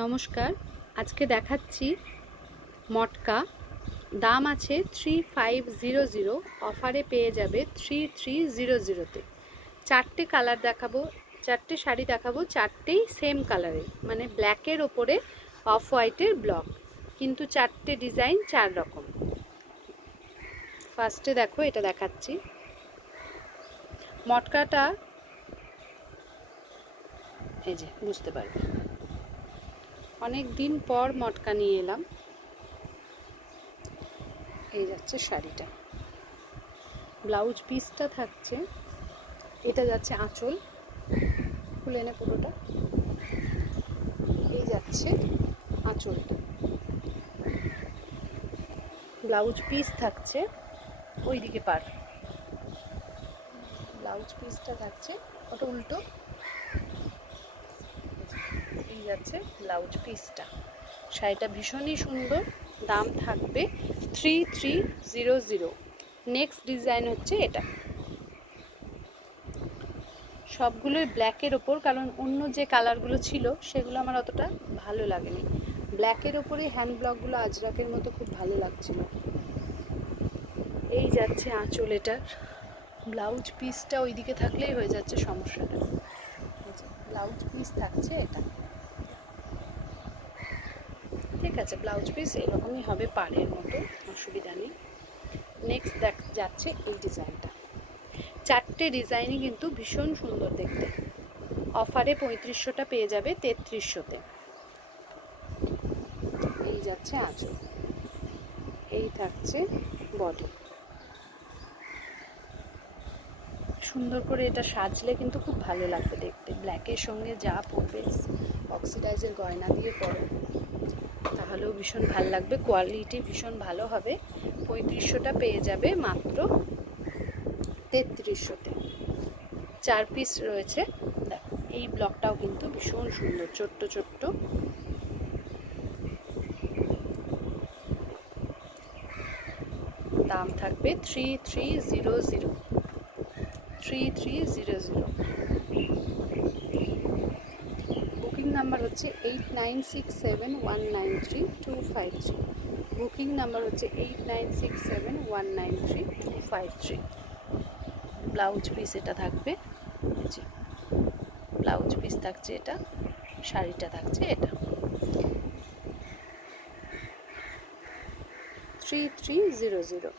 নমস্কার, আজকে দেখাচ্ছি মটকা। দাম আছে 3500, অফারে পেয়ে যাবে 3300-তে। চারটে কালার দেখাবো, চারটে শাড়ি দেখাবো, চারটেই সেম কালারের, মানে ব্ল্যাকের ওপরে অফ হোয়াইটের ব্লক, কিন্তু চারটে ডিজাইন চার রকম। ফার্স্টে দেখো, এটা দেখাচ্ছি মটকাটা, এই যে বুঝতে পারবে। অনেক দিন পর মটকা নিয়ে এলাম। এই যাচ্ছে শাড়িটা, ব্লাউজ পিসটা থাকছে, এটা যাচ্ছে আঁচল, খুলে নে পুরোটা। এই যাচ্ছে আঁচলটা, ব্লাউজ পিস থাকছে ওইদিকে পার, ব্লাউজ পিসটা থাকছে ওটা উল্টো। এই যাচ্ছে ব্লাউজ পিসটা। শাড়িটা ভীষণই সুন্দর, দাম থাকবে 3300। নেক্সট ডিজাইন হচ্ছে এটা, সবগুলোই ব্ল্যাকের ওপর, কারণ অন্য যে কালারগুলো ছিল সেগুলো আমার অতটা ভালো লাগেনি। ব্ল্যাকের ওপরে হ্যান্ড ব্লকগুলো আজরাকের মতো খুব ভালো লাগছিল। এই যাচ্ছে আঁচল, এটার ব্লাউজ পিসটা ওইদিকে থাকলেই হয়ে যাচ্ছে সমস্যাটা। ব্লাউজ পিস থাকছে এটা, ঠিক আছে, ব্লাউজ পিস এরকমই হবে পাড়ের মতো, অসুবিধা নেই। নেক্সট যাচ্ছে এই ডিজাইনটা। চারটে ডিজাইনই কিন্তু ভীষণ সুন্দর দেখতে। অফারে 3500টা পেয়ে যাবে 3300-তে। এই যাচ্ছে আঁচল, এই থাকছে বডি। সুন্দর করে এটা সাজলে কিন্তু খুব ভালো লাগবে দেখতে। ব্ল্যাকের সঙ্গে যা পরবে, অক্সিডাইজের গয়না দিয়ে পরো, তাহলেও ভীষণ ভালো লাগবে, কোয়ালিটি ভীষণ ভালো হবে। 3500টা পেয়ে যাবে মাত্র 3300-তে। 4 পিস রয়েছে। দেখো, এই ব্লকটাও কিন্তু ভীষণ সুন্দর, ছোট্ট ছোট্ট। দাম থাকবে 3300, 3300। বুকিং নাম্বার হচ্ছে 8967193253। বুকিং নাম্বার হচ্ছে 8967193253। ব্লাউজ পিস এটা থাকবে, ব্লাউজ পিস থাকছে এটা, শাড়িটা থাকছে এটা। 3300।